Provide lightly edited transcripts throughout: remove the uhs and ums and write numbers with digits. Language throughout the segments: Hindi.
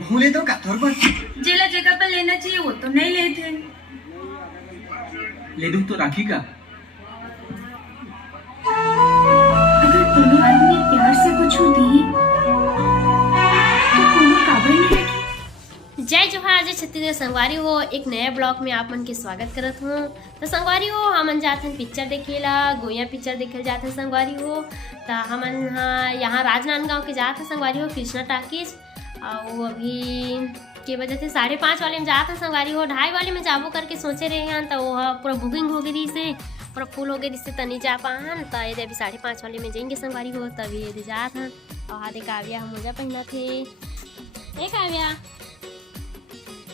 भूले तो का तौर पर जिला जगह पर लेना चाहिए वो तो नहीं लेते। ले दूं तो राखी का। अगर दोनों आदमी प्यार से कुछ दी तो कोनो काबरी नहीं रखी। जय जोहार, जय छत्तीसगढ़। संगवारी हो एक नया ब्लॉग में आप मन के स्वागत करत हूँ। तो संगवारी हो हमन जात हन पिक्चर देखेला, गोया पिक्चर देखे जात हन संगवारी हो। तो हमन यहाँ राजनांदगांव के जात हन संगवारी हो, कृष्णा टाकीज। और अभी के वजह से 5:30 वाले में जात हन संगवारी हो। 2:30 वाले में जाबो करके सोचे रहे हैं, तो वह पूरा बुकिंग हो गई से, पूरा फुल हो गई से तनी जा पाहन। तो ये अभी 5:30 वाले में जाएंगे संगवारी हो, तभी ये जात हन। और आधे काव्या हम मोजा पहना थे। ए काव्या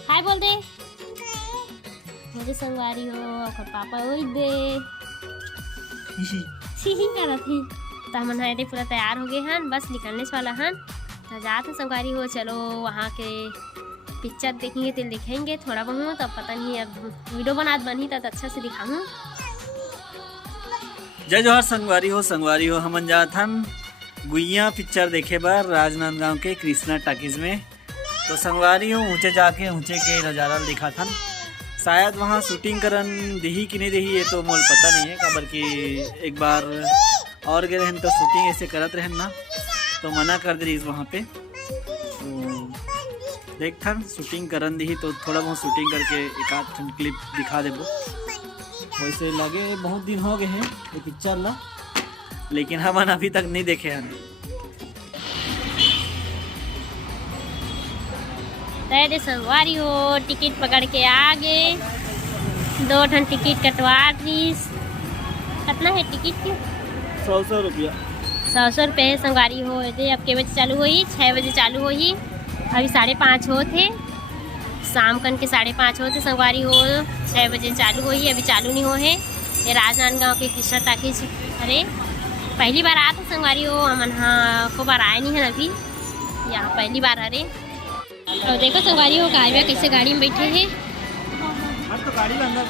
हाय बोल दे मुझे संगवारी हो। और पापा ओई बे ही करा थी। तो हम हाय पूरा तैयार हो गए हन, बस निकलने वाला हन। तो जाते संगवारी हो, चलो वहाँ के पिक्चर देखेंगे, तो दिखेंगे थोड़ा बहुत। अब पता नहीं, अब वीडियो बनी तो अच्छा से दिखाऊँ। जय जोहार संगवारी हो हमन जात हन गुइया पिक्चर देखे बार राजनांदगांव के कृष्णा टाकीज में। तो संगवारी हो ऊंचे जाके ऊंचे के नज़ारा दिखा था। शायद वहाँ शूटिंग करन दही कि नहीं दही, ये तो मोल पता नहीं है। काबर कि एक बार और गए रहन तो शूटिंग ऐसे करत रहन ना, तो मना कर दी वहाँ पे। तो देख था शूटिंग करन दही तो थोड़ा बहुत शूटिंग करके एक आध क्लिप दिखा देबो। वैसे लगे बहुत दिन हो गए हैं ये पिक्चर ला, लेकिन हमन अभी तक नहीं देखे हैं। तो संगवारी हो टिकट पकड़ के आ गए। 2 ठन टिकट कटवा दी। कितना है टिकट के? 100 रुपया। 100 रुपये है संगवारी हो। ये अब के बजे चालू हुई? 6 बजे चालू हुई। अभी 5:30 हो थे, शाम कन के 5:30 होते संगवारी हो। 6 बजे चालू हुई, अभी चालू नहीं हो है। ये राजनांदगांव के कृष्णा टाकीज। अरे पहली बार आते संगवारी हो हमन, हाँ को बार आए नहीं है अभी, यहाँ पहली बार। अरे और देखो संगवारी हो काव्या कैसे गाड़ी में बैठे हैं। तो गाड़ी में अंदर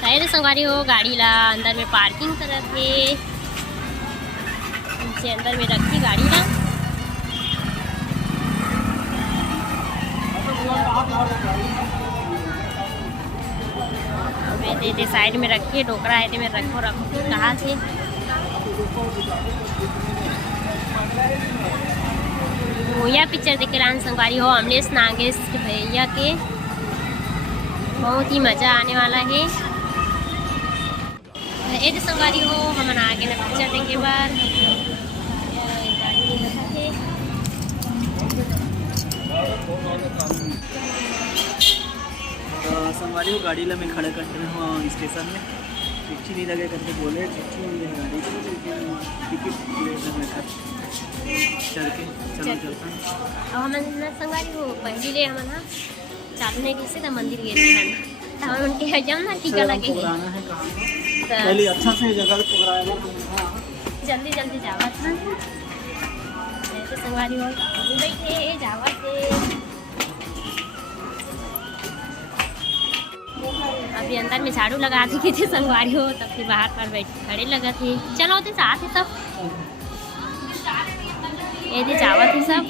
शायद संगवारी हो गाड़ी ला अंदर में पार्किंग करत है, नीचे अंदर में रखी गाड़ी ला। दे साइड में रखिए, टोकरा है में रखो कहाँ से। गोया पिक्चर देखे लान संगवारी हो अमलेश नागेश के भैया के। बहुत ही मज़ा आने वाला है। ये संगवारी हो हमन आगे ना पिक्चर देखे बार। संगवारी हो गाड़ी ला मैं खड़ा कर रहा हूँ स्टेशन में। चिट्ठी नहीं लगे करके बोले, चिट्ठी नहीं है गाड़ी की, टिकट चल के चलता है। और हमन संगवारी हो पहली ले हमन चालू नहीं कैसे तो मंदिर गए हैं, तो हम उनके जम ना टीका लगे है पहले अच्छा से जगह प्रोग्राम जल्दी जावत हन। ऐसे संगवारी हो बैठे जावत है। अभी अंदर में झाड़ू लगा दी थे संगवारी हो, तब फिर बाहर पर बैठ खड़े लगा थे। चलो तो साथ ही सब ये जावत है सब।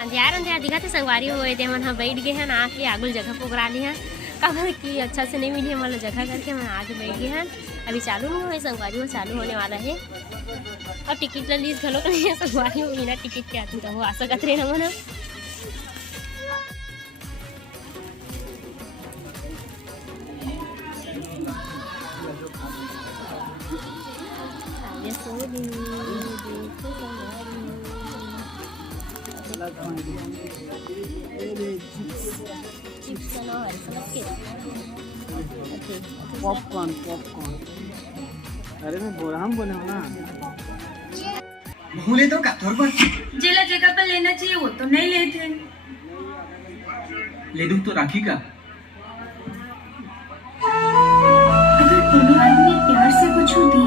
अंधियार दिखा थे संगवारी हो। ये मन हाँ बैठ गए हैं, आके आगुल जगह पकड़ा ली हैं। कबर की अच्छा से नहीं मिली हमारा जगह करके हम आगे बैठ गए हैं। अभी चालू नहीं हुआ संगवारी हो, चालू होने वाला है। अब टिकट ला लीज घलो नहीं है संगवारी हो, बिना टिकट के आती तो आ सकत रहे ना। पॉपकॉर्न अरे मैं बोला हम बोले ना भूले तो का तौर पर जिला जगह पर लेना चाहिए वो तो नहीं लेते। ले दूं तो राखी का। अगर दोनों आदमी प्यार से कुछ दी